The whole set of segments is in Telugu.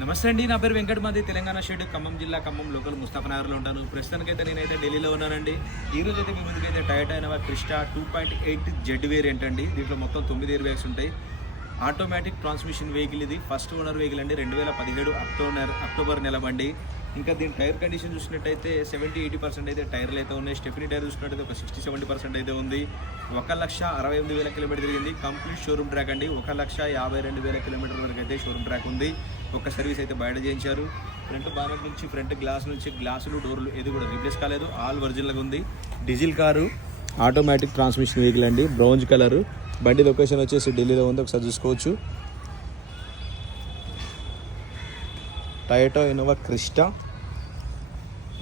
నమస్తే అండి, నా పేరు వెంకట్ మాది, తెలంగాణ స్టేట్ ఖమ్మం జిల్లా ఖమ్మం లోకల్ ముస్తాఫనగర్లో ఉంటాను. ప్రస్తుతానికైతే నేనైతే ఢిల్లీలో ఉన్నానండి. ఈ రోజు అయితే మీ ముందుకైతే Toyota Innova Crysta 2.8 Z variant అండి. దీంట్లో మొత్తం 9 ఎయిర్ బ్యాగ్స్ ఉంటాయి. ఆటోమేటిక్ ట్రాన్స్మిషన్ వెహికల్, ఇది ఫస్ట్ ఓనర్ వెహికల్ అండి. 2017 అక్టోబర్ నెల బండి. ఇంకా దీని టైర్ కండిషన్ చూసినట్టయితే 70-80% అయితే టైర్లు అయితే ఉన్నాయి. స్టెఫినీ టైర్ చూసినట్టయితే ఒక 60-70% అయితే ఉంది. 1,68,000 కిలోమీటర్ తిరిగింది. కంప్లీట్ షోరూమ్ ట్రాక్ అండి. 1,52,000 కిలోమీటర్ వరకు అయితే షోరూమ్ ట్రాక్ ఉంది. ఒక సర్వీస్ అయితే బయట చేయించారు. ఫ్రంట్ బానెట్ నుంచి, ఫ్రంట్ గ్లాస్ నుంచి గ్లాసులు, డోర్లు ఏది కూడా రీప్లేస్ కాలేదు. ఆల్ ఒరిజినల్గా ఉంది. Diesel car, automatic transmission vehicle అండి. Browns colour. బండి లొకేషన్ వచ్చేసి ఢిల్లీలో ఉంది, ఒకసారి చూసుకోవచ్చు. Toyota Innova Crysta.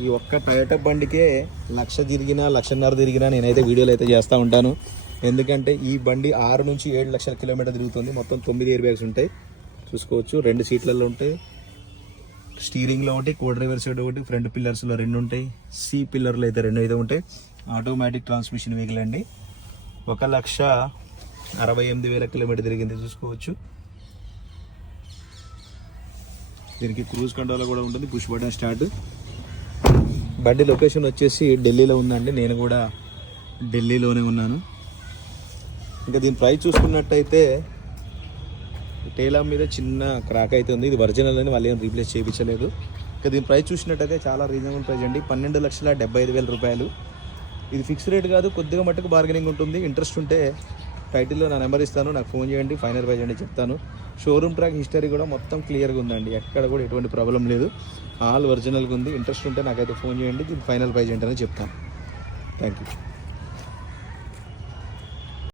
ఈ ఒక్క టయోటా బండికే 1,00,000 తిరిగినా 1,50,000 తిరిగినా నేనైతే వీడియోలు అయితే చేస్తూ ఉంటాను. ఎందుకంటే ఈ బండి 6 నుంచి 7 లక్షల కిలోమీటర్ తిరుగుతుంది. మొత్తం 9 ఎయిర్ బ్యాగ్స్ ఉంటాయి, చూసుకోవచ్చు. 2 సీట్లలో ఉంటాయి. స్టీరింగ్లో ఒకటి, కో డ్రైవర్ సైడ్ ఒకటి, ఫ్రంట్ పిల్లర్స్లో 2 ఉంటాయి. సి పిల్లర్లు అయితే 2 అయితే ఉంటాయి. ఆటోమేటిక్ ట్రాన్స్మిషన్ వెహికల్ అండి. 1,68,000 కిలోమీటర్ తిరిగింది, చూసుకోవచ్చు. దీనికి క్రూజ్ కంట్రోల్ కూడా ఉంటుంది, పుష్ బటన్ స్టార్ట్. బండి లొకేషన్ వచ్చేసి ఢిల్లీలో ఉందండి. నేను కూడా ఢిల్లీలోనే ఉన్నాను. ఇంకా దీని ప్రైస్ చూసుకున్నట్టయితే టేలా మీద చిన్న క్రాక్ అయితే ఉంది. ఇది ఒరిజినల్ అని వాళ్ళు ఏం రీప్లేస్ చేయించలేదు. ఇంకా దీని ప్రైస్ చూసినట్టయితే చాలా రీజనబుల్ ప్రైస్ అండి. 12,75,000 రూపాయలు. ఇది ఫిక్స్ రేట్ కాదు, కొద్దిగా మట్టుకు బార్గెనింగ్ ఉంటుంది. ఇంట్రెస్ట్ ఉంటే టైటిల్లో నా నెంబర్ ఇస్తాను, నాకు ఫోన్ చేయండి, ఫైనల్ ప్రైస్ అండి చెప్తాను. షోరూమ్ ట్రాక్ హిస్టరీ కూడా మొత్తం క్లియర్గా ఉందండి, ఎక్కడ కూడా ఎటువంటి ప్రాబ్లం లేదు. ఆల్ ఒరిజినల్గా ఉంది. ఇంట్రెస్ట్ ఉంటే నాకైతే ఫోన్ చేయండి, దీనికి ఫైనల్ ప్రైస్ ఏంటనే చెప్తాను. Thank you.